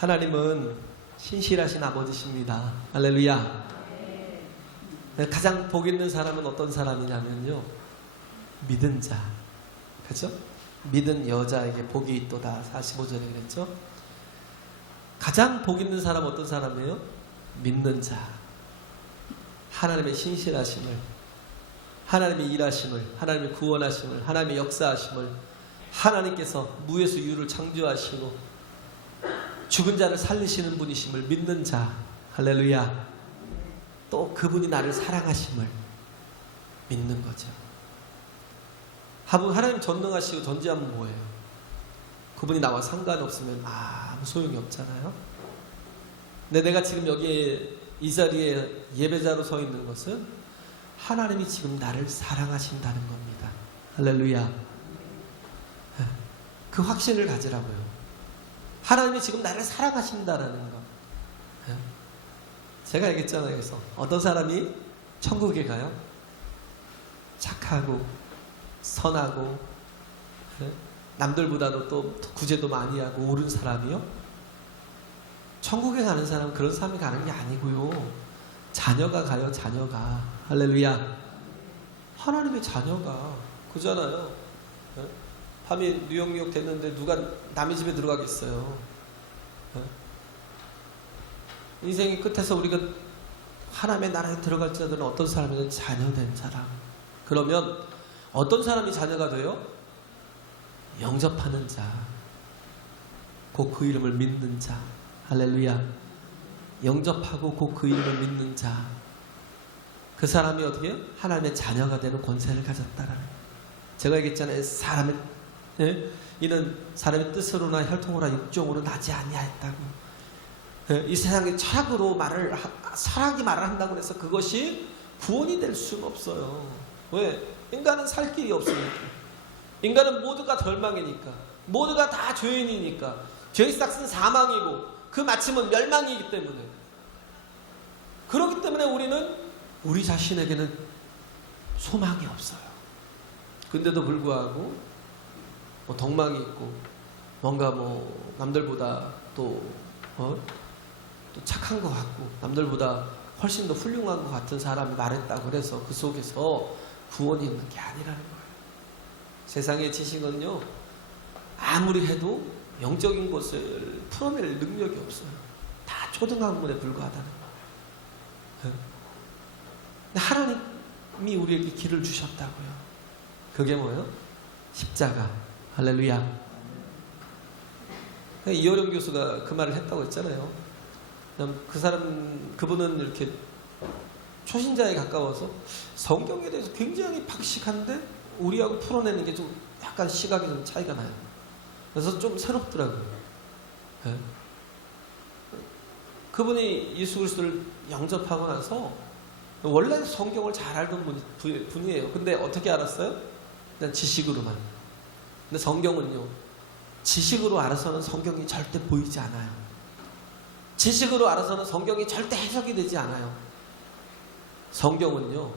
하나님은 신실하신 아버지십니다. 할렐루야. 가장 복 있는 사람은 어떤 사람이냐면요, 믿은 자. 그렇죠? 믿은 여자에게 복이 있도다. 45절에 그랬죠? 가장 복 있는 사람 어떤 사람이에요? 믿는 자. 하나님의 신실하심을, 하나님의 일하심을, 하나님의 구원하심을, 하나님의 역사하심을, 하나님께서 무에서 유를 창조하시고 죽은 자를 살리시는 분이심을 믿는 자. 할렐루야. 또 그분이 나를 사랑하심을 믿는 거죠. 하나님 전능하시고 전지하면 뭐예요? 그분이 나와 상관없으면 아무 소용이 없잖아요. 근데 내가 지금 여기에 이 자리에 예배자로 서 있는 것은 하나님이 지금 나를 사랑하신다는 겁니다. 할렐루야. 그 확신을 가지라고요. 하나님이 지금 나를 사랑하신다라는 것. 제가 얘기했잖아요. 그래서 어떤 사람이 천국에 가요? 착하고 선하고 남들보다도 또 구제도 많이 하고 옳은 사람이요? 천국에 가는 사람은 그런 사람이 가는 게 아니고요, 자녀가 가요. 자녀가. 할렐루야. 하나님의 자녀가 그잖아요. 밤이 뉴욕 됐는데 누가 남의 집에 들어가겠어요? 인생의 끝에서 우리가 하나님의 나라에 들어갈 자들은 어떤 사람이든 자녀된 사람. 그러면 어떤 사람이 자녀가 돼요? 영접하는 자, 곧 그 이름을 믿는 자. 할렐루야. 영접하고 곧 그 이름을 믿는 자. 그 사람이 어떻게 해요? 하나님의 자녀가 되는 권세를 가졌다라는 거예요. 제가 얘기했잖아요. 이는 사람의 뜻으로나 혈통으로나 육종으로 나지 아니하였다고. 이 세상의 철학으로 철학이 말을 한다고 해서 그것이 구원이 될 수는 없어요. 왜? 인간은 살 길이 없으니까. 인간은 모두가 멸망이니까. 모두가 다 죄인이니까. 죄의 싹은 사망이고 그 마침은 멸망이기 때문에. 그렇기 때문에 우리는 우리 자신에게는 소망이 없어요. 근데도 불구하고 덕망이 있고 뭔가 남들보다 또 착한 것 같고 남들보다 훨씬 더 훌륭한 것 같은 사람이 말했다고 그래서 그 속에서 구원이 있는 게 아니라는 거예요. 세상의 지식은요, 아무리 해도 영적인 것을 풀어낼 능력이 없어요. 다 초등학문에 불과하다는 거예요. 하나님이 우리에게 길을 주셨다고요. 그게 뭐예요? 십자가. 할렐루야. 이호령 교수가 그 말을 했다고 했잖아요. 그분은 이렇게 초신자에 가까워서 성경에 대해서 굉장히 박식한데 우리하고 풀어내는 게 좀 약간 시각이 좀 차이가 나요. 그래서 좀 새롭더라고요. 그분이 예수 그리스도를 영접하고 나서 원래 성경을 잘 알던 분이에요. 근데 어떻게 알았어요? 그냥 지식으로만. 근데 성경은요, 지식으로 알아서는 성경이 절대 보이지 않아요. 지식으로 알아서는 성경이 절대 해석이 되지 않아요. 성경은요,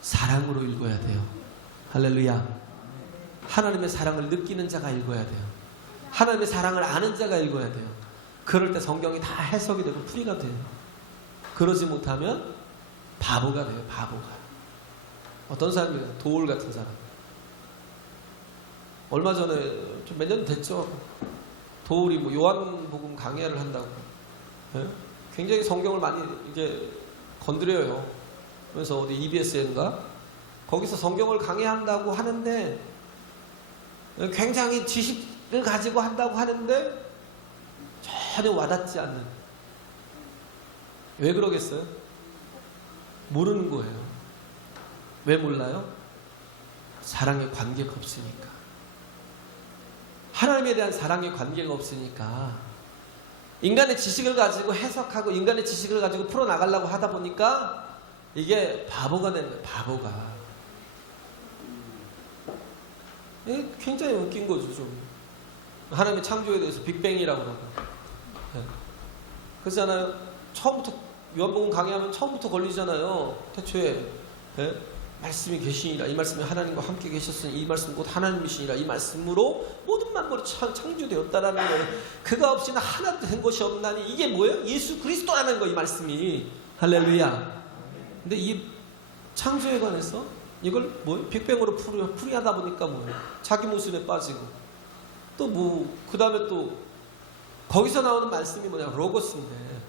사랑으로 읽어야 돼요. 할렐루야. 하나님의 사랑을 느끼는 자가 읽어야 돼요. 하나님의 사랑을 아는 자가 읽어야 돼요. 그럴 때 성경이 다 해석이 되고 풀이가 돼요. 그러지 못하면 바보가 돼요. 바보가. 어떤 사람이에요? 도울 같은 사람. 얼마 전에 좀 몇 년 됐죠. 도울이 요한복음 강해를 한다고. 굉장히 성경을 많이 이제 건드려요. 그래서 어디 EBS인가 거기서 성경을 강해한다고 하는데 굉장히 지식을 가지고 한다고 하는데 전혀 와닿지 않는. 왜 그러겠어요? 모르는 거예요. 왜 몰라요? 사랑의 관계가 없으니까. 하나님에 대한 사랑의 관계가 없으니까 인간의 지식을 가지고 해석하고 인간의 지식을 가지고 풀어나가려고 하다 보니까 이게 바보가 되는 거예요. 바보가. 굉장히 웃긴 거죠, 좀. 하나님의 창조에 대해서 빅뱅이라고 그러고. 예. 그렇잖아요. 처음부터, 요한복음 강의하면 처음부터 걸리잖아요. 태초에. 예? 말씀이 계시니라. 이 말씀이 하나님과 함께 계셨으니 이 말씀은 곧 하나님이시니라. 이 말씀으로 모든 만물이 창조되었다라는 거예요. 그가 없이는 하나도 된 것이 없나니. 이게 뭐예요? 예수 그리스도라는 거, 이 말씀이. 할렐루야. 근데 이 창조에 관해서 이걸 뭐예요? 빅뱅으로 풀이하다 보니까 뭐예요? 자기 모순에 빠지고. 또 뭐, 그 다음에 또 거기서 나오는 말씀이 뭐냐? 로고스인데.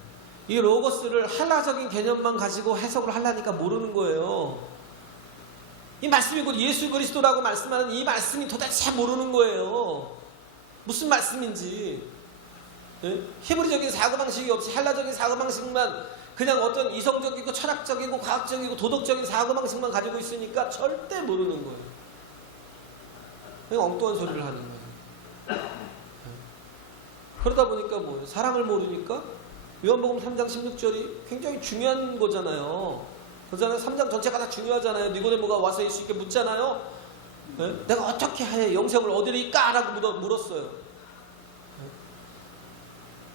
이 로고스를 한라적인 개념만 가지고 해석을 하려니까 모르는 거예요. 이 말씀이 곧 예수 그리스도라고 말씀하는 이 말씀이 도대체 모르는 거예요. 무슨 말씀인지. 예? 히브리적인 사고방식이 없이 헬라적인 사고방식만, 그냥 어떤 이성적이고 철학적이고 과학적이고 도덕적인 사고방식만 가지고 있으니까 절대 모르는 거예요. 그냥 엉뚱한 소리를 하는 거예요. 예? 그러다 보니까 뭐예요? 사랑을 모르니까 요한복음 3장 16절이 굉장히 중요한 거잖아요. 그잖아요. 3장 전체가 다 중요하잖아요. 니고데모가 와서 예수님께 묻잖아요. 네? 내가 어떻게 해? 영생을 얻으리까? 라고 물었어요. 네?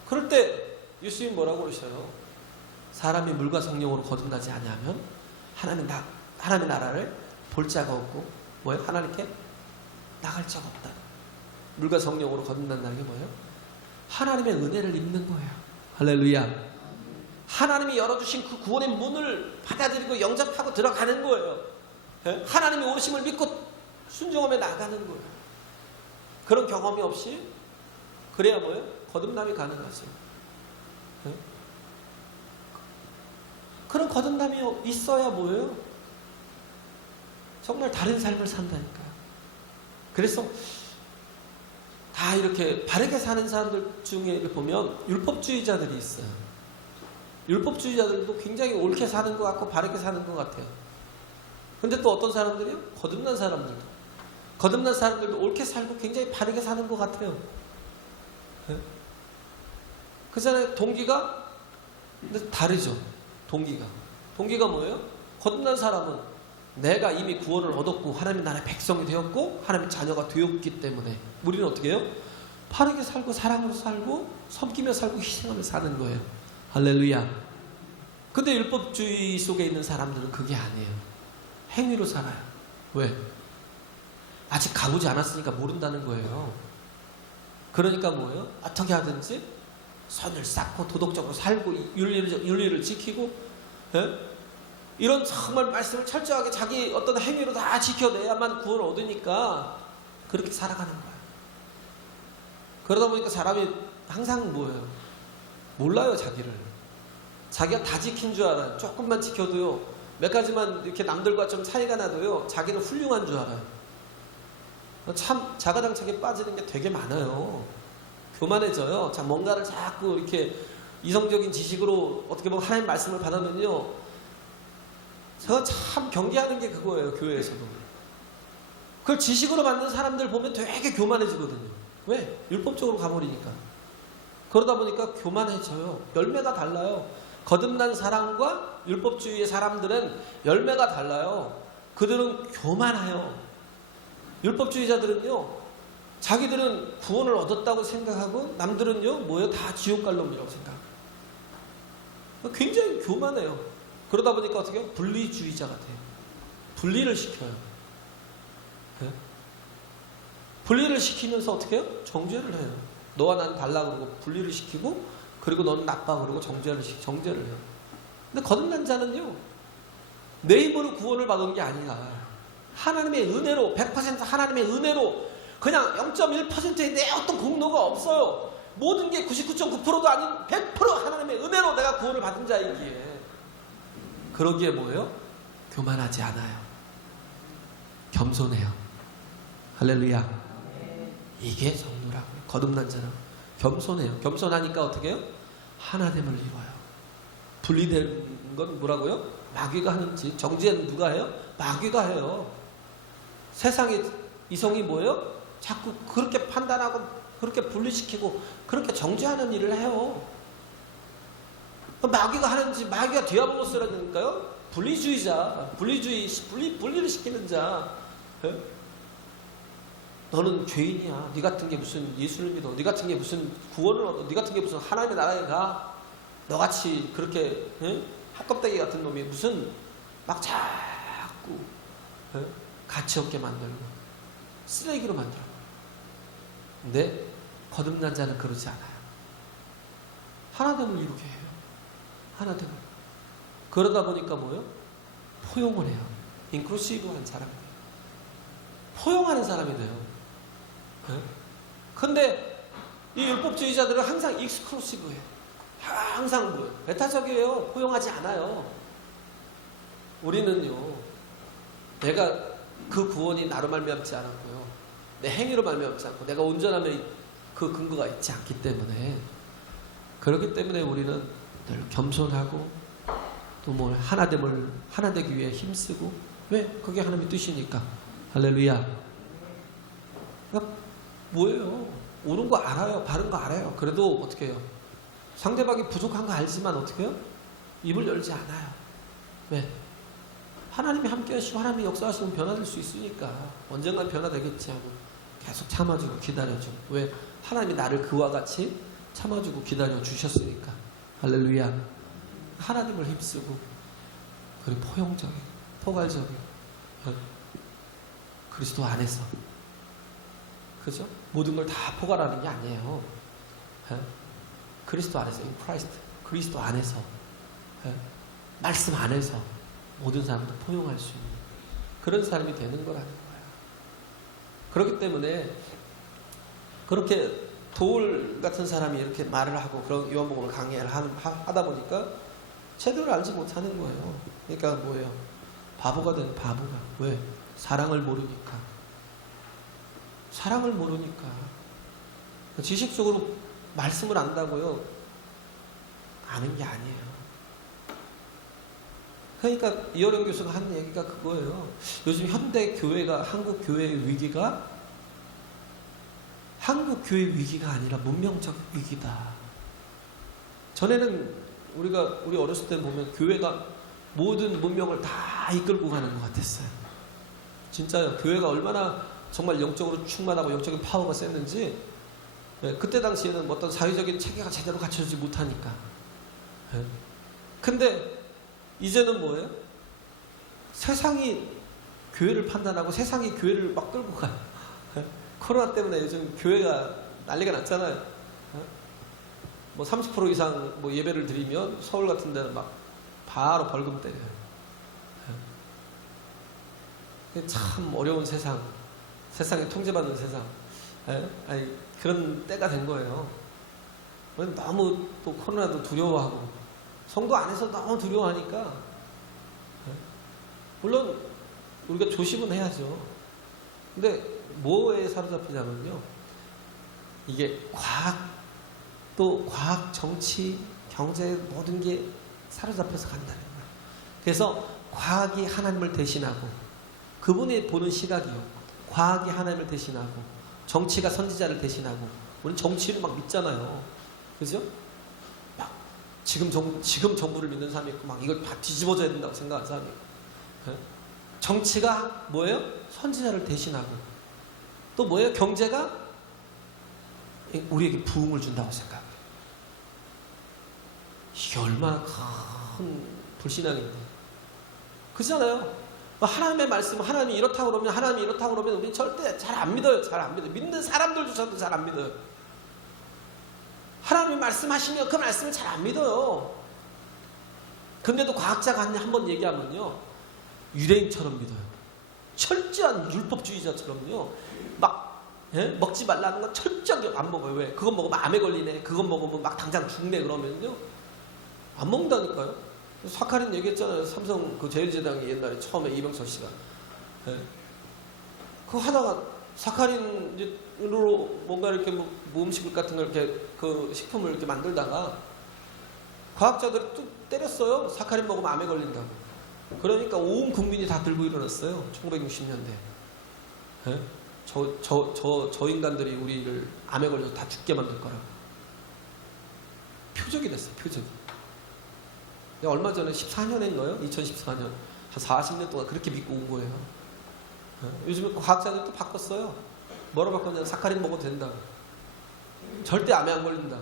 그럴 때 예수님이 뭐라고 그러셔요? 사람이 물과 성령으로 거듭나지 아니하면 하나님의 나라를 볼 자가 없고 뭐예요? 하나님께 나갈 자가 없다. 물과 성령으로 거듭난다는 게 뭐예요? 하나님의 은혜를 입는 거예요. 할렐루야. 하나님이 열어주신 그 구원의 문을 받아들이고 영접하고 들어가는 거예요. 예? 하나님의 오르심을 믿고 순종하며 나가는 거예요. 그런 경험이 없이 그래야 뭐예요? 거듭남이 가능하죠. 예? 그런 거듭남이 있어야 뭐예요? 정말 다른 삶을 산다니까요. 그래서 다 이렇게 바르게 사는 사람들 중에 보면 율법주의자들이 있어요. 율법주의자들도 굉장히 옳게 사는 것 같고 바르게 사는 것 같아요. 근데 또 어떤 사람들이요? 거듭난 사람들도 옳게 살고 굉장히 바르게 사는 것 같아요. 네? 그잖아요. 동기가 근데 다르죠. 동기가 뭐예요? 거듭난 사람은 내가 이미 구원을 얻었고 하나님의 나라의 백성이 되었고 하나님의 자녀가 되었기 때문에 우리는 어떻게 해요? 바르게 살고 사랑으로 살고 섬기며 살고 희생하며 사는 거예요. 할렐루야. 근데 율법주의 속에 있는 사람들은 그게 아니에요. 행위로 살아요. 왜? 아직 가보지 않았으니까 모른다는 거예요. 그러니까 뭐예요? 어떻게 하든지 선을 쌓고 도덕적으로 살고 윤리를 지키고, 예? 이런 정말 말씀을 철저하게 자기 어떤 행위로 다 지켜내야만 구원을 얻으니까 그렇게 살아가는 거예요. 그러다 보니까 사람이 항상 뭐예요? 몰라요, 자기를. 자기가 다 지킨 줄 알아요. 조금만 지켜도요, 몇 가지만 이렇게 남들과 좀 차이가 나도요, 자기는 훌륭한 줄 알아요. 참 자가당착에 빠지는 게 되게 많아요. 교만해져요. 자, 뭔가를 자꾸 이렇게 이성적인 지식으로 어떻게 보면 하나님 말씀을 받으면요, 제가 참 경계하는 게 그거예요. 교회에서도 그걸 지식으로 받는 사람들 보면 되게 교만해지거든요. 왜? 율법적으로 가버리니까. 그러다 보니까 교만해져요. 열매가 달라요. 거듭난 사람과 율법주의의 사람들은 열매가 달라요. 그들은 교만해요. 율법주의자들은요, 자기들은 구원을 얻었다고 생각하고 남들은요, 뭐예요? 다 지옥 갈 놈이라고 생각해요. 굉장히 교만해요. 그러다 보니까 어떻게 해요? 분리주의자 같아요. 분리를 시켜요. 네? 분리를 시키면서 어떻게 해요? 정죄를 해요. 너와 난 달라 그러고 분리를 시키고, 그리고 너는 나빠 그러고 정죄를 해요. 근데 거듭난 자는요, 내 힘으로 구원을 받은 게 아니라 하나님의 은혜로, 100% 하나님의 은혜로, 그냥 0.1%의 내 어떤 공로가 없어요. 모든 게 99.9%도 아닌 100% 하나님의 은혜로 내가 구원을 받은 자이기에, 그러기에 뭐예요? 교만하지 않아요. 겸손해요. 할렐루야. 이게 성도라고요. 거듭난 자는 겸손해요. 겸손하니까 어떻게 해요? 하나됨을 이뤄요. 분리된 건 뭐라고요? 마귀가 하는지. 정죄는 누가 해요? 마귀가 해요. 세상의 이성이 뭐예요? 자꾸 그렇게 판단하고 그렇게 분리시키고 그렇게 정죄하는 일을 해요. 마귀가 하는지, 마귀가 디아블로스라니까요. 분리주의자, 분리를 시키는 자. 너는 죄인이야. 네 같은 게 무슨 예수를 믿어. 네 같은 게 무슨 구원을 얻어. 네 같은 게 무슨 하나님의 나라에 가. 너같이 그렇게 헛껍데기 같은 놈이 무슨 막 자꾸 가치 없게 만들고 쓰레기로 만들어. 근데 거듭난 자는 그러지 않아요. 하나됨을 이루게 해요. 하나됨을. 그러다 보니까 뭐예요? 포용을 해요. 인클루시브한 사람이 돼요. 포용하는 사람이 돼요. 근데 이 율법주의자들은 항상 익스클루시브해요. 항상 뭐예요? 배타적이에요. 포용하지 않아요. 우리는요, 내가 그 구원이 나로 말미암지 않았고요, 내 행위로 말미암지 않고 내가 온전하면 그 근거가 있지 않기 때문에, 그렇기 때문에 우리는 늘 겸손하고 또 뭐 하나 되기 위해 힘쓰고. 왜? 그게 하나님의 뜻이니까. 할렐루야. 그러니까 뭐예요? 옳은 거 알아요. 바른 거 알아요. 그래도 어떻게 해요? 상대방이 부족한 거 알지만 어떻게 해요? 입을 열지 않아요. 왜? 하나님이 함께 하시고 하나님이 역사하시면 변화될 수 있으니까 언젠간 변화되겠지 하고 계속 참아주고 기다려주고. 왜? 하나님이 나를 그와 같이 참아주고 기다려 주셨으니까. 할렐루야. 하나님을 힘쓰고, 그리고 포용적인, 포괄적인, 그리스도 안에서, 그죠? 모든 걸 다 포괄하는 게 아니에요. 그리스도 안에서, in Christ, 그리스도 안에서, 말씀 안에서 모든 사람들 포용할 수 있는 그런 사람이 되는 거라는 거예요. 그렇기 때문에 그렇게 돌 같은 사람이 이렇게 말을 하고 그런 요한복음을 강의를 하다 보니까 제대로 알지 못하는 거예요. 그러니까 뭐예요? 바보가 된 바보가. 왜? 사랑을 모르니까. 사랑을 모르니까. 지식적으로 말씀을 안다고요? 아는 게 아니에요. 그러니까 이어령 교수가 하는 얘기가 그거예요. 요즘 현대 교회가, 한국 교회의 위기가 한국 교회 위기가 아니라 문명적 위기다. 전에는 우리 어렸을 때 보면 교회가 모든 문명을 다 이끌고 가는 것 같았어요. 진짜요. 교회가 얼마나 정말 영적으로 충만하고 영적인 파워가 셌는지. 그때 당시에는 어떤 사회적인 체계가 제대로 갖춰지지 못하니까. 근데 이제는 뭐예요? 세상이 교회를 판단하고 세상이 교회를 막 끌고 가요. 코로나 때문에 요즘 교회가 난리가 났잖아요. 뭐 30% 이상 뭐 예배를 드리면 서울 같은 데는 막 바로 벌금 때려요. 참 어려운 세상, 세상에 통제받는 세상. 아니, 그런 때가 된 거예요. 너무 또 코로나도 두려워하고 성도 안에서 너무 두려워하니까. 물론 우리가 조심은 해야죠. 근데 뭐에 사로잡히냐면요, 이게 또 과학, 정치, 경제 모든 게 사로잡혀서 간다는 거예요. 그래서 과학이 하나님을 대신하고, 그분이 보는 시각이요, 과학이 하나님을 대신하고 정치가 선지자를 대신하고. 우리는 정치를 막 믿잖아요. 그죠? 막 지금 정부를 믿는 사람이 있고 막 이걸 다 뒤집어져야 된다고 생각하는 사람이 있고. 정치가 뭐예요? 선지자를 대신하고. 또 뭐예요? 경제가 우리에게 부흥을 준다고 생각해요. 이게 얼마나 큰 불신앙인데. 그렇잖아요. 하나님의 말씀, 하나님이 이렇다고 그러면, 하나님이 이렇다고 그러면 우리 절대 잘 안 믿어요. 잘 안 믿어요. 믿는 사람들조차도 잘 안 믿어요. 하나님이 말씀하시면 그 말씀을 잘 안 믿어요. 근데도 과학자가 한번 얘기하면요, 유대인처럼 믿어요. 철저한 율법주의자처럼요. 막 먹지 말라는 건 철저하게 안 먹어요. 왜? 그건 먹으면 암에 걸리네, 그건 먹으면 막 당장 죽네, 그러면요 안 먹는다니까요. 사카린 얘기했잖아요. 삼성 그 제일제당이 옛날에 처음에 이병철 씨가 그거 하다가 사카린으로 뭔가 이렇게 뭐 음식 같은 걸 이렇게 그 식품을 이렇게 만들다가 과학자들이 또 때렸어요. 사카린 먹으면 암에 걸린다고. 그러니까 온 국민이 다 들고 일어났어요. 1960년대. 저 인간들이 우리를 암에 걸려서 다 죽게 만들 거라고. 표적이 됐어요. 표적이. 얼마 전에 14년인가요? 2014년. 한 40년 동안 그렇게 믿고 온 거예요. 요즘에 과학자들이 또 바꿨어요. 뭐로 바꿨냐? 사카린 먹어도 된다. 절대 암에 안 걸린다.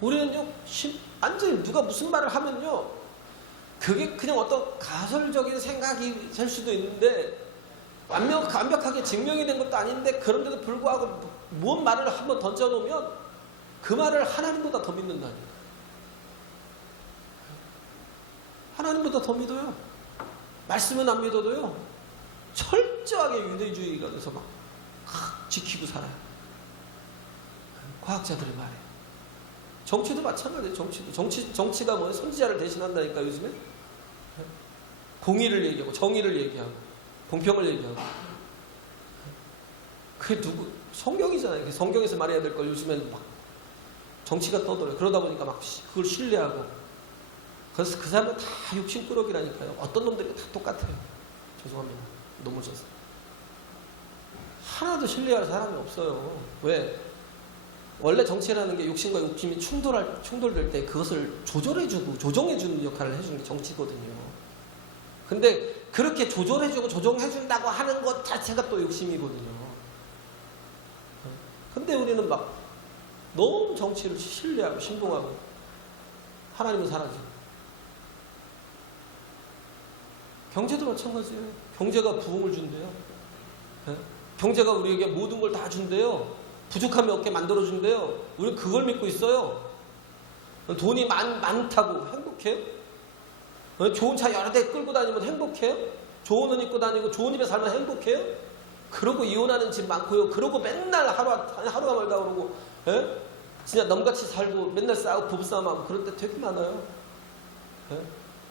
우리는요, 완전히 누가 무슨 말을 하면요, 그게 그냥 어떤 가설적인 생각이 될 수도 있는데, 완벽하게 증명이 된 것도 아닌데, 그런데도 불구하고 뭔 말을 한번 던져놓으면 그 말을 하나님보다 더 믿는다니까. 하나님보다 더 믿어요. 말씀은 안 믿어도요, 철저하게 유대주의가 돼서 막 지키고 살아요. 과학자들의 말에. 정치도 마찬가지예요. 정치가 뭐예요? 선지자를 대신한다니까 요즘에. 공의를 얘기하고 정의를 얘기하고 공평을 얘기하고. 그게 성경이잖아요. 성경에서 말해야 될 걸 요즘에는 막 정치가 떠돌아요. 그러다 보니까 막 그걸 신뢰하고. 그래서 그 사람은 다 욕심꾸러기라니까요. 어떤 놈들이 다 똑같아요. 죄송합니다. 너무 졌어요. 하나도 신뢰할 사람이 없어요. 왜? 원래 정치라는 게 욕심과 욕심이 충돌될 때 그것을 조절해주고 조정해주는 역할을 해주는 게 정치거든요. 근데 그렇게 조절해주고 조정해준다고 하는 것 자체가 또 욕심이거든요. 근데 우리는 막 너무 정치를 신뢰하고 신봉하고 하나님은 사라지고. 경제도 마찬가지예요. 경제가 부흥을 준대요. 경제가 우리에게 모든 걸 다 준대요. 부족함이 없게 만들어준대요. 우리 그걸 믿고 있어요. 돈이 많다고 행복해요? 좋은 차 여러 대 끌고 다니면 행복해요? 좋은 옷 입고 다니고 좋은 집에 살면 행복해요? 그러고 이혼하는 집 많고요. 그러고 맨날 하루가 멀다 그러고, 진짜 넘같이 살고 맨날 싸우고 부부싸움하고 그럴 때 되게 많아요.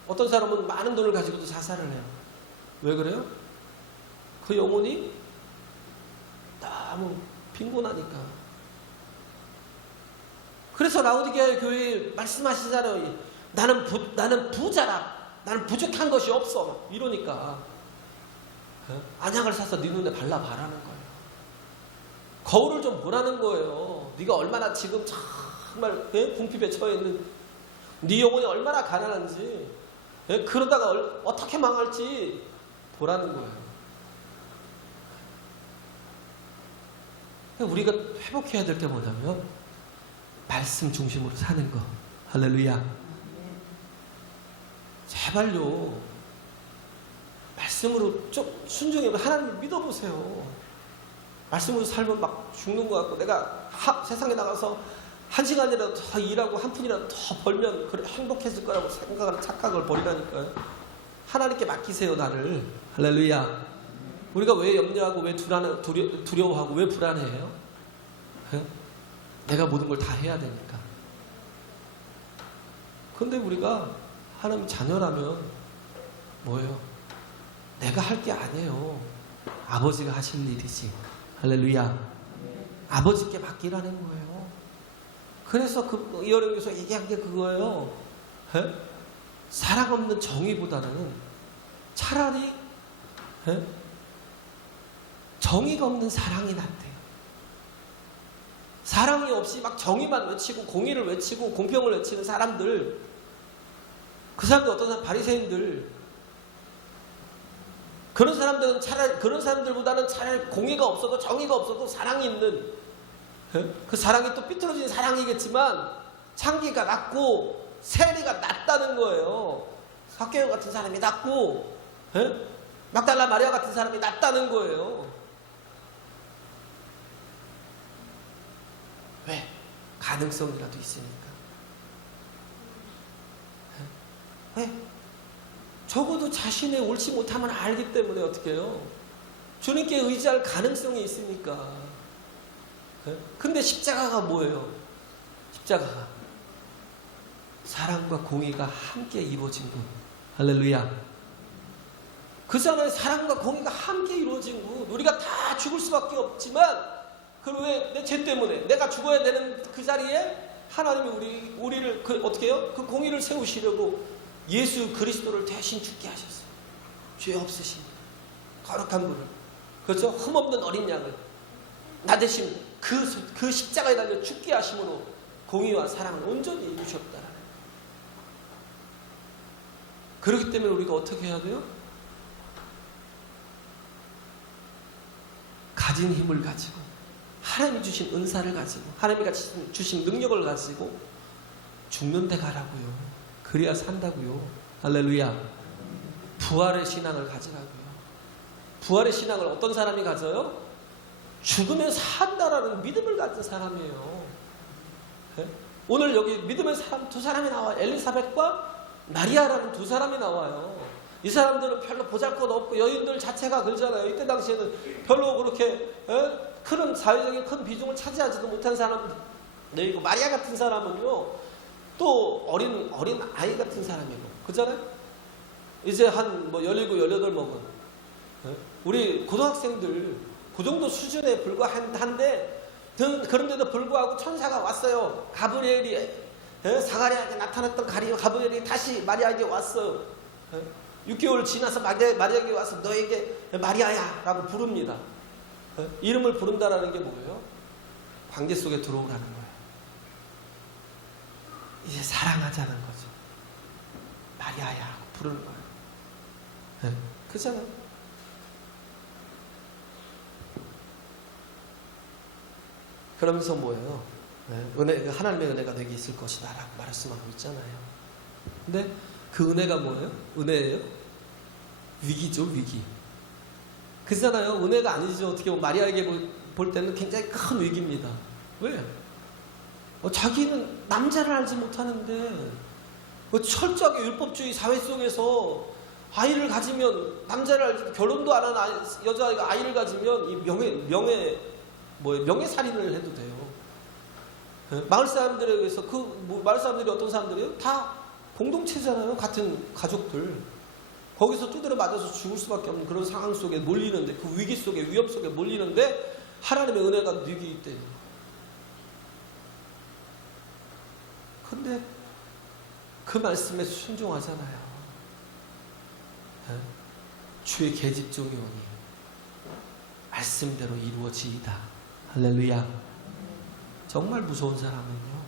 어떤 사람은 많은 돈을 가지고도 자살을 해요. 왜 그래요? 그 영혼이 너무 빈곤하니까. 그래서 라오디게아 교회에 말씀하시잖아요. 나는 부자라. 나는 부족한 것이 없어. 이러니까 안약을 사서 네 눈에 발라봐라는 거예요. 거울을 좀 보라는 거예요. 네가 얼마나 지금 정말 궁핍에 처해 있는, 네 영혼이 얼마나 가난한지, 그러다가 어떻게 망할지 보라는 거예요. 우리가 회복해야 될 게 뭐냐면 말씀 중심으로 사는 거. 할렐루야. 제발요, 말씀으로 좀 순종해. 하나님을 믿어보세요. 말씀으로 살면 막 죽는 것 같고, 내가 세상에 나가서 1시간이라도 더 일하고 1푼이라도 더 벌면 그래 행복했을 거라고 착각을 버리라니까요. 하나님께 맡기세요, 나를. 할렐루야. 우리가 왜 염려하고 왜 두려워하고 왜 불안해해요? 내가 모든 걸 다 해야 되니까. 그런데 우리가 하나님 자녀라면 뭐예요? 내가 할 게 아니에요. 아버지가 하실 일이지. 할렐루야. 아버지께 맡기라는 거예요. 그래서 이어령에서 얘기한 게 그거예요. 사랑 없는 정의보다는 차라리 정의가 없는 사랑이 낫대요. 사랑이 없이 막 정의만 외치고 공의를 외치고 공평을 외치는 사람들, 그 사람들 어떤 사람, 바리새인들, 그런 사람들보다는 차라리 공의가 없어도 정의가 없어도 사랑이 있는, 그 사랑이 또 삐뚤어진 사랑이겠지만 창기가 낫고 세리가 낫다는 거예요. 삭개오 같은 사람이 낫고 막달라 마리아 같은 사람이 낫다는 거예요. 왜? 가능성이라도 있으니까. 왜? 적어도 자신의 옳지 못함을 알기 때문에 어떻게 해요? 주님께 의지할 가능성이 있으니까. 근데 십자가가 뭐예요? 십자가가 사랑과 공의가 함께 이루어진 것. 할렐루야. 그잖아요. 사랑과 공의가 함께 이루어진 것. 우리가 다 죽을 수밖에 없지만 그럼 왜 내 죄 때문에 내가 죽어야 되는 그 자리에 하나님이 우리를 어떻게 해요? 그 공의를 세우시려고 예수 그리스도를 대신 죽게 하셨어요. 죄 없으신 거룩한 분을, 그렇죠? 흠없는 어린 양을 나 대신 그 십자가에 달려 죽게 하심으로 공의와 사랑을 온전히 이루셨다라는. 그렇기 때문에 우리가 어떻게 해야 돼요? 가진 힘을 가지고 하나님이 주신 은사를 가지고 하나님이 주신 능력을 가지고 죽는 데 가라고요. 그래야 산다고요. 할렐루야. 부활의 신앙을 가지라고요. 부활의 신앙을 어떤 사람이 가져요? 죽으면 산다라는 믿음을 가진 사람이에요. 네? 오늘 여기 믿음의 사람 두 사람이 나와요. 엘리사벳과 마리아라는 두 사람이 나와요. 이 사람들은 별로 보잘것없고 여인들 자체가 그러잖아요. 이때 당시에는 별로 그렇게 큰 사회적인 큰 비중을 차지하지도 못한 사람들이고, 마리아 같은 사람은요 또 어린 아이 같은 사람이고, 그잖아요. 이제 한 17, 18 먹은 우리 고등학생들 그 정도 수준에 불과한데, 그런데도 불구하고 천사가 왔어요. 가브리엘이 사가랴에게 나타났던 가브리엘이 다시 마리아에게 왔어요. 6개월 지나서 마리아에게 와서 너에게 마리아야 라고 부릅니다. 이름을 부른다라는 게 뭐예요? 관계 속에 들어오라는 거예요. 이제 사랑하자는 거죠. 마리아야 부르는 거예요. 그렇잖아요. 그러면서 뭐예요? 하나님의 은혜가 내게 있을 것이다 라고 말씀하고 있잖아요. 근데 그 은혜가 뭐예요? 은혜예요? 위기죠, 위기. 그렇잖아요. 은혜가 아니죠. 어떻게 보면 마리아에게 볼 때는 굉장히 큰 위기입니다. 왜? 자기는 남자를 알지 못하는데 철저하게 율법주의 사회 속에서 아이를 가지면, 남자를 알지, 결혼도 안 한 여자아이가 아이를 가지면 이 명예살인을 해도 돼요. 마을 사람들에 의해서 마을 사람들이 어떤 사람들이에요? 다 공동체잖아요. 같은 가족들. 거기서 두드려 맞아서 죽을 수밖에 없는 그런 상황 속에 몰리는데, 그 위기 속에, 위협 속에 몰리는데 하나님의 은혜가 네게 있대요. 근데 그 말씀에 순종하잖아요. 주의 계집종이 오니 말씀대로 이루어지이다. 할렐루야. 정말 무서운 사람은요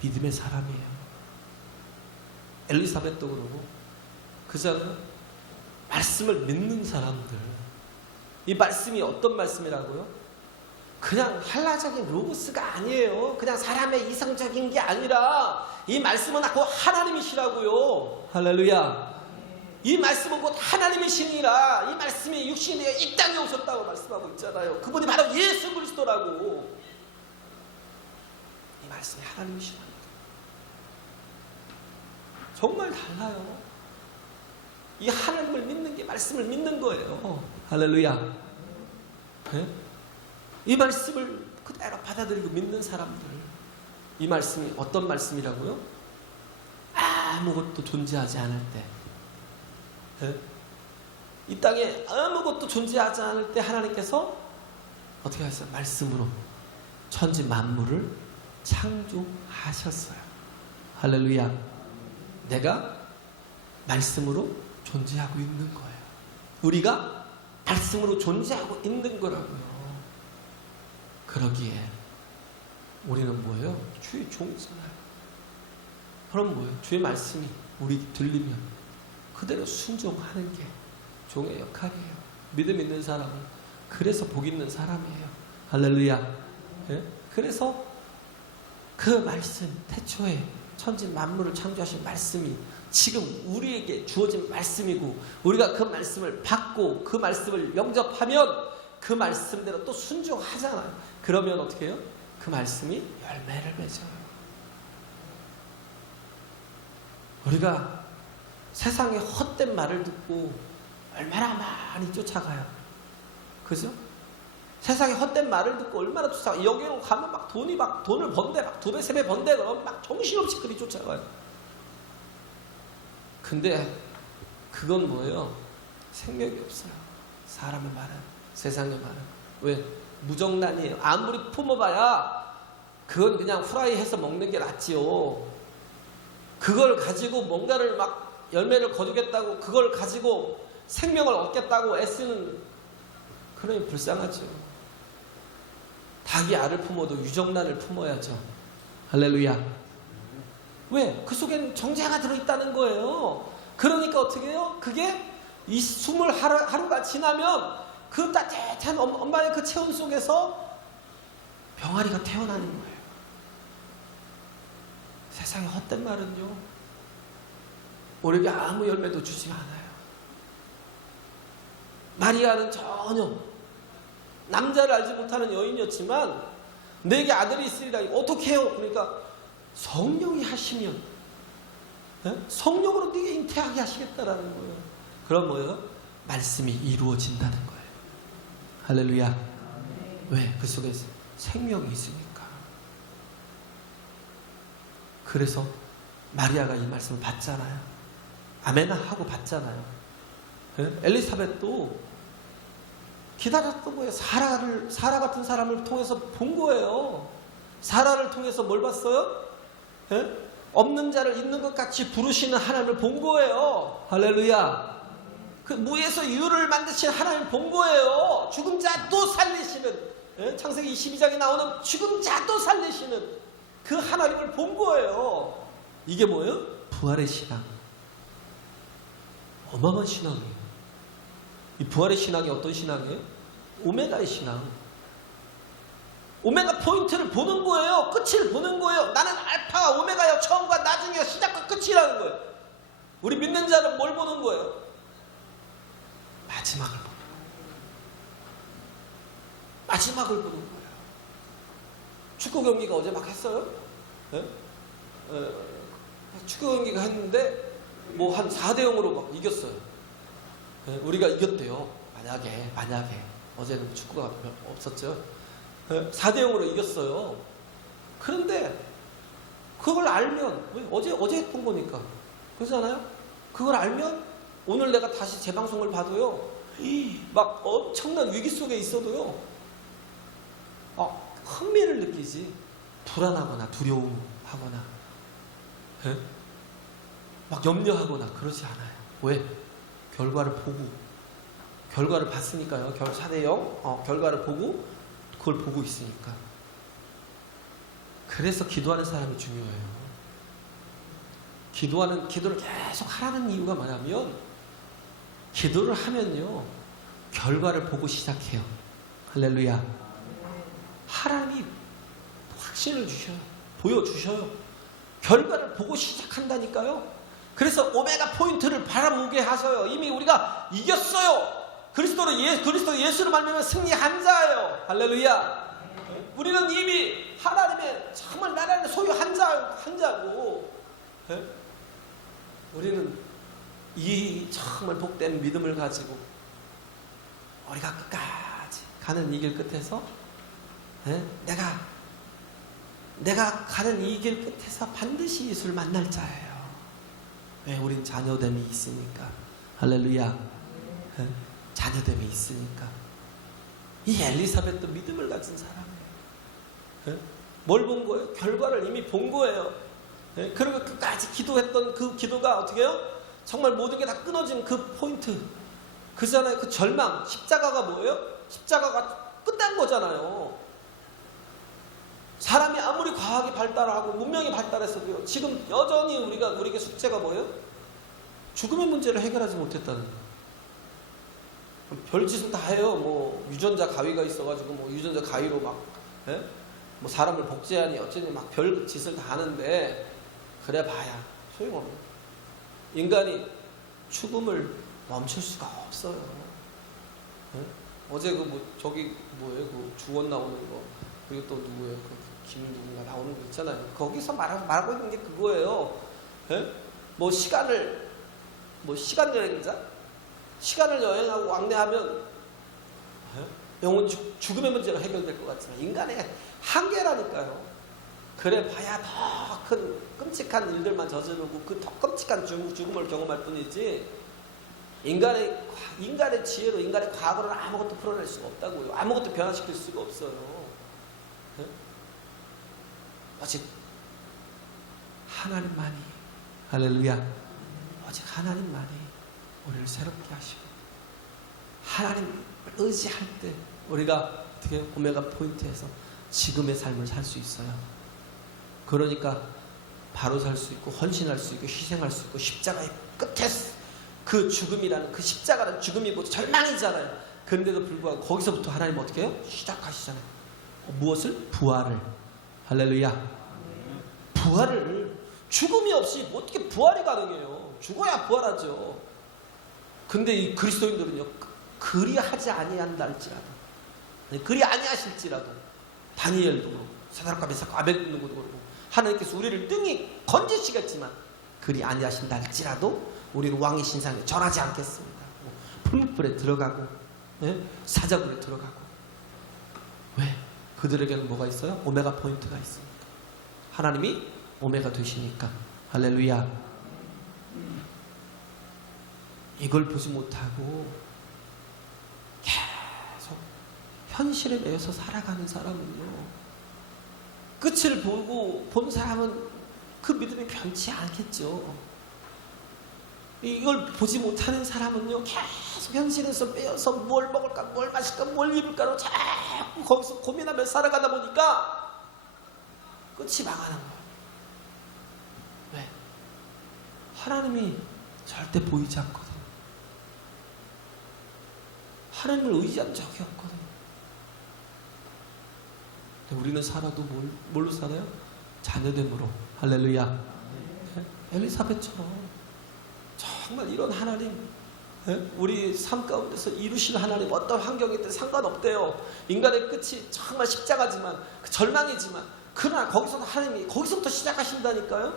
믿음의 사람이에요. 엘리사벳도 그러고, 그잖아요. 말씀을 믿는 사람들. 이 말씀이 어떤 말씀이라고요? 그냥 한라적인 로고스가 아니에요. 그냥 사람의 이성적인 게 아니라 이 말씀은 곧 하나님이시라고요. 할렐루야. 이 말씀은 곧 하나님의 신이라, 이 말씀이 육신이 되어 이 땅에 오셨다고 말씀하고 있잖아요. 그분이 바로 예수 그리스도라고. 이 말씀이 하나님이시라고. 정말 달라요. 이 하나님을 믿는 게 말씀을 믿는 거예요. 할렐루야. 네? 이 말씀을 그대로 받아들이고 믿는 사람들. 이 말씀이 어떤 말씀이라고요? 아무것도 존재하지 않을 때, 네? 이 땅에 아무것도 존재하지 않을 때 하나님께서 어떻게 하셨어요? 말씀으로 천지 만물을 창조하셨어요. 할렐루야. 내가 말씀으로 존재하고 있는 거예요. 우리가 말씀으로 존재하고 있는 거라고요. 그러기에 우리는 뭐예요? 주의 종이잖아요. 그럼 뭐예요? 주의 말씀이 우리 들리면 그대로 순종하는 게 종의 역할이에요. 믿음 있는 사람은 그래서 복 있는 사람이에요. 할렐루야. 예? 그래서 그 말씀, 태초에 천지 만물을 창조하신 말씀이 지금 우리에게 주어진 말씀이고, 우리가 그 말씀을 받고 그 말씀을 영접하면 그 말씀대로 또 순종하잖아요. 그러면 어떻게 해요? 그 말씀이 열매를 맺어요. 우리가 세상의 헛된 말을 듣고 얼마나 많이 쫓아가요. 그죠? 세상의 헛된 말을 듣고 얼마나 쫓아가요. 여기로 가면 막 돈을 번대, 막 2배, 3배 번대, 그러면 막 정신없이 그리 쫓아가요. 근데 그건 뭐예요? 생명이 없어요. 사람의 말은, 세상의 말은. 왜? 무정란이에요. 아무리 품어봐야 그건 그냥 후라이 해서 먹는 게 낫지요. 그걸 가지고 뭔가를 막 열매를 거두겠다고, 그걸 가지고 생명을 얻겠다고 애쓰는, 그러니 불쌍하죠. 닭이 알을 품어도 유정란을 품어야죠. 할렐루야. 왜? 그 속에는 정제가 들어있다는 거예요. 그러니까 어떻게 해요? 그게 이 20하루가 지나면 그 따뜻한 엄마의 그 체온 속에서 병아리가 태어나는 거예요. 세상에 헛된 말은요, 우리에게 아무 열매도 주지 않아요. 마리아는 전혀 남자를 알지 못하는 여인이었지만 내게 아들이 있으리라. 어떻게 해요? 그러니까 성령이 하시면, 성령으로 네게 잉태하게 하시겠다라는 거예요. 그럼 뭐예요? 말씀이 이루어진다는 거예요. 할렐루야. 왜? 그 속에 생명이 있으니까. 그래서 마리아가 이 말씀을 받잖아요. 아멘아 하고 받잖아요. 엘리사벳도 기다렸던 거예요. 사라 같은 사람을 통해서 본 거예요. 사라를 통해서 뭘 봤어요? 없는 자를 있는 것 같이 부르시는 하나님을 본 거예요. 할렐루야. 그 무에서 유를 만드신 하나님을 본 거예요. 죽은 자도 살리시는, 창세기 22장에 나오는 죽은 자도 살리시는 그 하나님을 본 거예요. 이게 뭐예요? 부활의 신앙. 어마어마한 신앙이에요. 이 부활의 신앙이 어떤 신앙이에요? 오메가의 신앙. 오메가 포인트를 보는 거예요. 끝을 보는 거예요. 나는 알파가 오메가요. 처음과 나중이요. 시작과 끝이라는 거예요. 우리 믿는 자는 뭘 보는 거예요? 마지막을 보는 거예요. 마지막을 보는 거예요. 축구 경기가 어제 막 했어요? 축구 경기가 했는데 뭐 한 4대0으로 막 이겼어요. 우리가 이겼대요. 만약에 어제는 축구가 없었죠. 4대0으로 이겼어요. 그런데 그걸 알면, 어제 했던 거니까 그렇잖아요. 그걸 알면 오늘 내가 다시 재방송을 봐도요, 막 엄청난 위기 속에 있어도요, 흥미를 느끼지. 불안하거나 두려움하거나 막 염려하거나 그러지 않아요. 왜? 결과를 보고, 결과를 봤으니까요. 4대0 결과를 보고, 그걸 보고 있으니까. 그래서 기도하는 사람이 중요해요. 기도를 계속 하라는 이유가 뭐냐면, 기도를 하면요, 결과를 보고 시작해요. 할렐루야. 하나님이 확신을 주셔요. 보여주셔요. 결과를 보고 시작한다니까요. 그래서 오메가 포인트를 바라보게 하셔요. 이미 우리가 이겼어요. 그리스도 예수로 말미암아 승리한 자예요. 할렐루야. 우리는 이미 하나님의 정말 나라를 소유한 자고, 우리는 이 정말 복된 믿음을 가지고 우리가 끝까지 가는 이 길 끝에서, 내가 가는 이 길 끝에서 반드시 예수를 만날 자예요. 왜? 우린 자녀됨이 있으니까. 할렐루야. 자녀됨이 있으니까. 이 엘리사벳도 믿음을 가진 사람이에요. 뭘 본 거예요? 결과를 이미 본 거예요. 그리고 끝까지 기도했던 그 기도가 어떻게 해요? 정말 모든 게 다 끊어진 그 포인트. 그잖아요. 그 절망. 십자가가 뭐예요? 십자가가 끝난 거잖아요. 사람이 아무리 과학이 발달하고 문명이 발달했어도요, 지금 여전히 우리에게 숙제가 뭐예요? 죽음의 문제를 해결하지 못했다는 거예요. 별짓은 다 해요. 뭐 유전자 가위가 있어가지고 뭐 유전자 가위로 막 뭐 사람을 복제하니 어쩌니 막 별 짓을 다 하는데, 그래 봐야 소용없는. 인간이 죽음을 멈출 수가 없어요. 어제 그 주원 나오는 거, 그리고 또 누구예요? 김누군가 나오는 거 있잖아요. 거기서 말하고 있는 게 그거예요. 뭐 시간 여행자? 시간을 여행하고 왕래하면 영원 죽음의 문제가 해결될 것 같지만 인간의 한계라니까요. 그래 봐야 더 큰 끔찍한 일들만 저지르고 그 더 끔찍한 죽음을 경험할 뿐이지, 인간의 지혜로, 인간의 과거를 아무것도 풀어낼 수가 없다고요. 아무것도 변화시킬 수가 없어요. 오직 하나님만이, 할렐루야, 오직 하나님만이 우리를 새롭게 하시고, 하나님을 의지할 때 우리가 어떻게 오메가 포인트에서 지금의 삶을 살 수 있어요. 그러니까 바로 살 수 있고, 헌신할 수 있고, 희생할 수 있고, 십자가의 끝에 그 죽음이라는, 그 십자가는 죽음이고 절망이잖아요. 그 그런데도 불구하고 거기서부터 하나님 어떻게 해요? 시작하시잖아요. 무엇을? 부활을. 할렐루야. 부활을. 죽음이 없이 어떻게 부활이 가능해요? 죽어야 부활하죠. 근데 이 그리스도인들은요, 그리하지 아니한다 할지라도, 그리 아니하실지라도, 다니엘도 그렇고 사드락과 메삭과 아벳느고도 그렇고 하나님께서 우리를 능히 건지시겠지만 그리 아니하신다 할지라도 우리는 왕의 신상에 절하지 않겠습니다. 풀무불에 들어가고, 사자굴에 들어가고. 왜? 그들에게는 뭐가 있어요? 오메가 포인트가 있으니까. 하나님이 오메가 되시니까. 할렐루야. 이걸 보지 못하고 계속 현실에 매여서 살아가는 사람은요, 끝을 보고 본 사람은 그 믿음이 변치 않겠죠. 이걸 보지 못하는 사람은요, 계속 현실에서 빼어서 뭘 먹을까, 뭘 마실까, 뭘 입을까로 자꾸 거기서 고민하며 살아가다 보니까 끝이 망하는 거예요. 왜? 하나님이 절대 보이지 않거든. 하나님을 의지한 적이 없거든. 근데 우리는 살아도 뭘로 살아요? 자녀됨으로. 할렐루야. 엘리사벳처럼 정말 이런 하나님, 우리 삶 가운데서 이루실 하나님, 어떤 환경이든 상관없대요. 인간의 끝이 정말 십자가지만, 절망이지만, 그러나 거기서 하나님이 거기서부터 시작하신다니까요.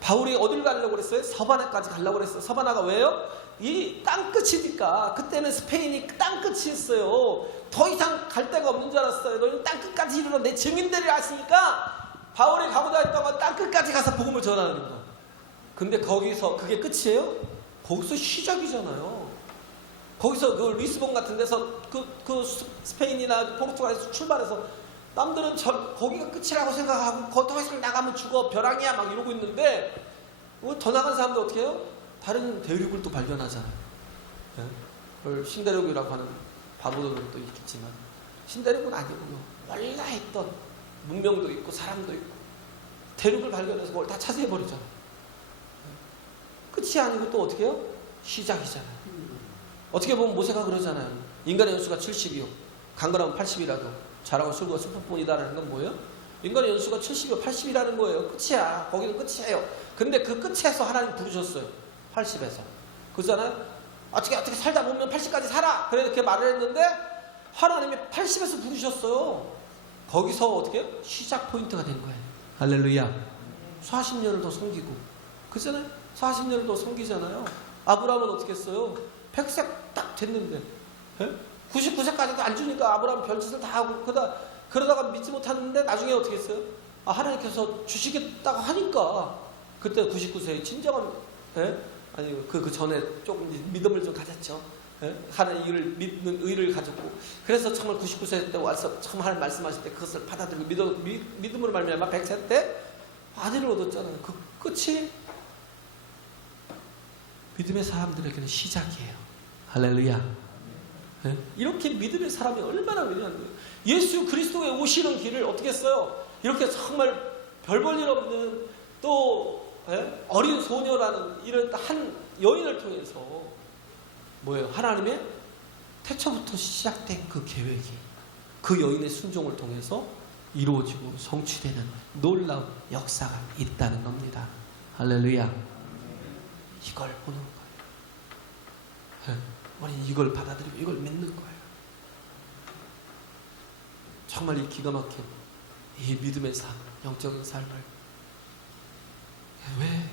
바울이 어딜 가려고 그랬어요? 서바나까지 가려고 그랬어요. 서바나가 왜요? 이 땅끝이니까. 그때는 스페인이 땅끝이었어요. 더 이상 갈 데가 없는 줄 알았어요. 너희는 땅끝까지 이르러 내 증인들이 왔으니까 바울이 가고자 했던 건 땅끝까지 가서 복음을 전하는 거예요. 근데 거기서 그게 끝이에요? 거기서 시작이잖아요. 거기서 그 리스본 같은 데서 그 스페인이나 포르투갈에서 출발해서 남들은 거기가 끝이라고 생각하고 더 이상 나가면 죽어, 벼랑이야 막 이러고 있는데, 더 나간 사람들 어떻게 해요? 다른 대륙을 또 발견하잖아요. 그걸 신대륙이라고 하는 바보들은 또 있겠지만 신대륙은 아니고요, 원래했던 문명도 있고 사람도 있고 대륙을 발견해서 뭘 다 차지해버리잖아요. 끝이 아니고 또 어떻게 해요? 시작이잖아요. 어떻게 보면 모세가 그러잖아요. 인간의 연수가 70이요 강건하면 80이라도 자랑은 술과 술뿐이다라는 건 뭐예요? 인간의 연수가 70이요 80이라는 거예요. 끝이야. 거기는 끝이에요. 근데 그 끝에서 하나님 부르셨어요. 80에서. 그러잖아요. 어떻게 살다 보면 80까지 살아. 그래 이렇게 말을 했는데 하나님이 80에서 부르셨어요. 거기서 어떻게 해요? 시작 포인트가 된 거예요. 할렐루야. 40년을 더 섬기고. 그잖아요. 40년을 더 섬기잖아요. 아브라함은 어떻게 했어요? 100세 딱 됐는데 99세까지도 안 주니까 아브라함 별짓을 다 하고 그러다가 믿지 못하는데 나중에 어떻게 했어요? 하나님께서 주시겠다고 하니까 그때 99세의 진정한, 아니 그 전에 조금 믿음을 좀 가졌죠. 하나님 일을 믿는 의를 가졌고, 그래서 정말 99세 때 와서 처음 하나님 말씀하실 때 그것을 받아들이고 믿음으로 말미암아 100세 때 아들을 얻었잖아요. 그 끝이 믿음의 사람들에게는 시작이에요. 할렐루야. 이렇게 믿음의 사람이 얼마나 위대한데요. 예수 그리스도의 오시는 길을 어떻게 했어요? 이렇게 정말 별 볼 일 없는 또 어린 소녀라는 이런 한 여인을 통해서 뭐예요? 하나님의 태초부터 시작된 그 계획이 그 여인의 순종을 통해서 이루어지고 성취되는 놀라운 역사가 있다는 겁니다. 할렐루야. 이걸 보는 거예요. 우리는 이걸 받아들이고 이걸 믿는 거예요. 정말 이 기가 막힌 이 믿음의 삶, 영적인 삶을 왜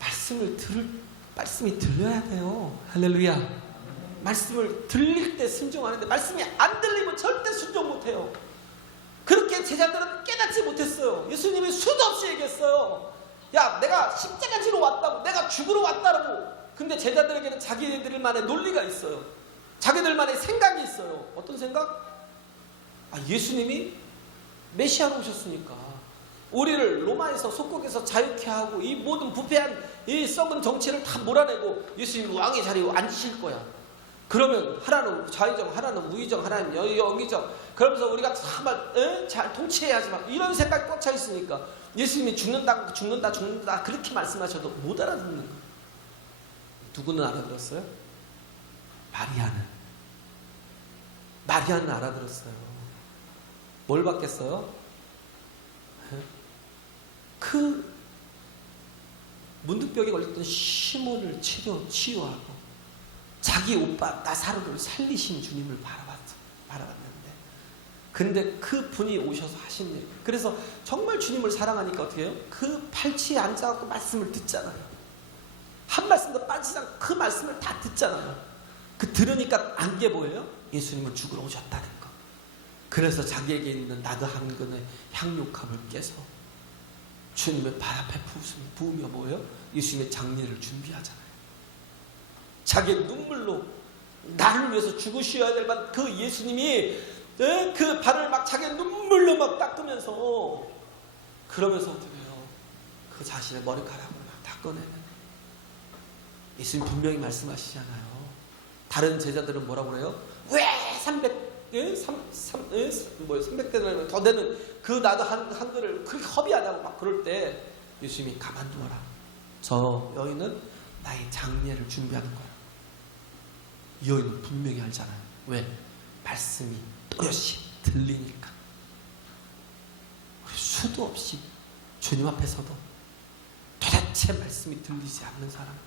말씀이 들려야 돼요. 할렐루야. 말씀을 들릴 때 순종하는데 말씀이 안 들리면 절대 순종 못해요. 그렇게 제자들은 깨닫지 못했어요. 예수님이 수도 없이 얘기했어요. 야, 내가 십자가 지러 왔다고, 내가 죽으러 왔다고. 근데 제자들에게는 자기들만의 논리가 있어요. 자기들만의 생각이 있어요. 어떤 생각? 예수님이 메시아로 오셨으니까 우리를 로마에서 속국에서 자유케 하고 이 모든 부패한 이 썩은 정치를 다 몰아내고 예수님이 왕의 자리에 앉으실 거야. 그러면 하나는 좌의정, 하나는 우의정, 하나는 영의정, 그러면서 우리가 정말 잘 통치해야지만 이런 생각이 꽉 차 있으니까 예수님이 죽는다 그렇게 말씀하셔도 못 알아듣는 거예요. 누구는 알아들었어요? 마리아는. 마리아는 알아들었어요. 뭘 받겠어요? 그 문득병에 걸렸던 시몬을 치유하고 자기 오빠 나사로를 살리신 주님을 바라봤는데, 근데 그 분이 오셔서 하신 일, 그래서 정말 주님을 사랑하니까 어떻게 해요? 그 팔치에 앉아갖고 말씀을 듣잖아요. 한 말씀도 빠지지 않고 그 말씀을 다 듣잖아요. 그 들으니까 안 게 뭐예요? 예수님을 죽으러 오셨다는 거. 그래서 자기에게 있는 나드 한 근의 향유컵을 깨서 주님의 발 앞에 부으며 뭐예요? 예수님의 장례를 준비하잖아요. 자기의 눈물로 나를 위해서 죽으셔야 될 만 그 예수님이 그 발을 막 자기의 눈물로 막 닦으면서, 그러면서 어떻게 해요? 그 자신의 머리카락을 막 닦아내는. 예수님 분명히 말씀하시잖아요. 다른 제자들은 뭐라고 그래요? 왜 300대나 더 되는 그 나도 한 그릇을 그렇게 허비하냐고 막 그럴 때 예수님이 가만두어라. 저 여인은 나의 장례를 준비하는 거야. 이 여인은 분명히 알잖아요. 왜? 말씀이 또렷이 들리니까. 수도 없이 주님 앞에서도 도대체 말씀이 들리지 않는 사람들.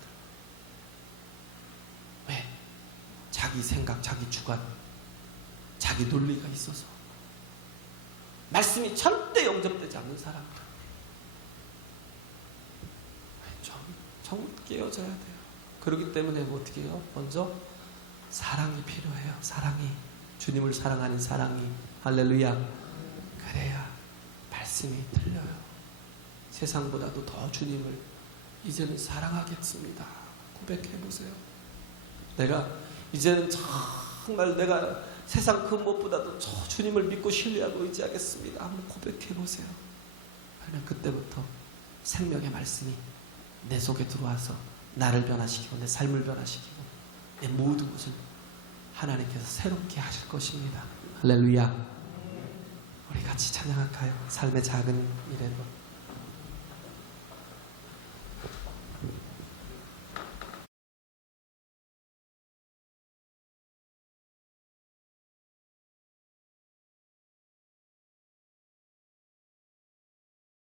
왜? 자기 생각, 자기 주관, 자기 논리가 있어서 말씀이 절대 영접되지 않는 사람들. 좀 깨어져야 돼요. 그렇기 때문에 뭐 어떻게 해요? 먼저 사랑이 필요해요. 사랑이, 주님을 사랑하는 사랑이. 할렐루야. 그래야 말씀이 들려요. 세상보다도 더 주님을 이제는 사랑하겠습니다. 고백해보세요. 내가 이제는 정말 내가 세상 그 무엇보다도 저 주님을 믿고 신뢰하고 의지하겠습니다. 한번 고백해보세요. 그러면 그때부터 생명의 말씀이 내 속에 들어와서 나를 변화시키고 내 삶을 변화시키고 내 모든 것을 하나님께서 새롭게 하실 것입니다. 할렐루야. 우리 같이 찬양할까요? 삶의 작은 일에도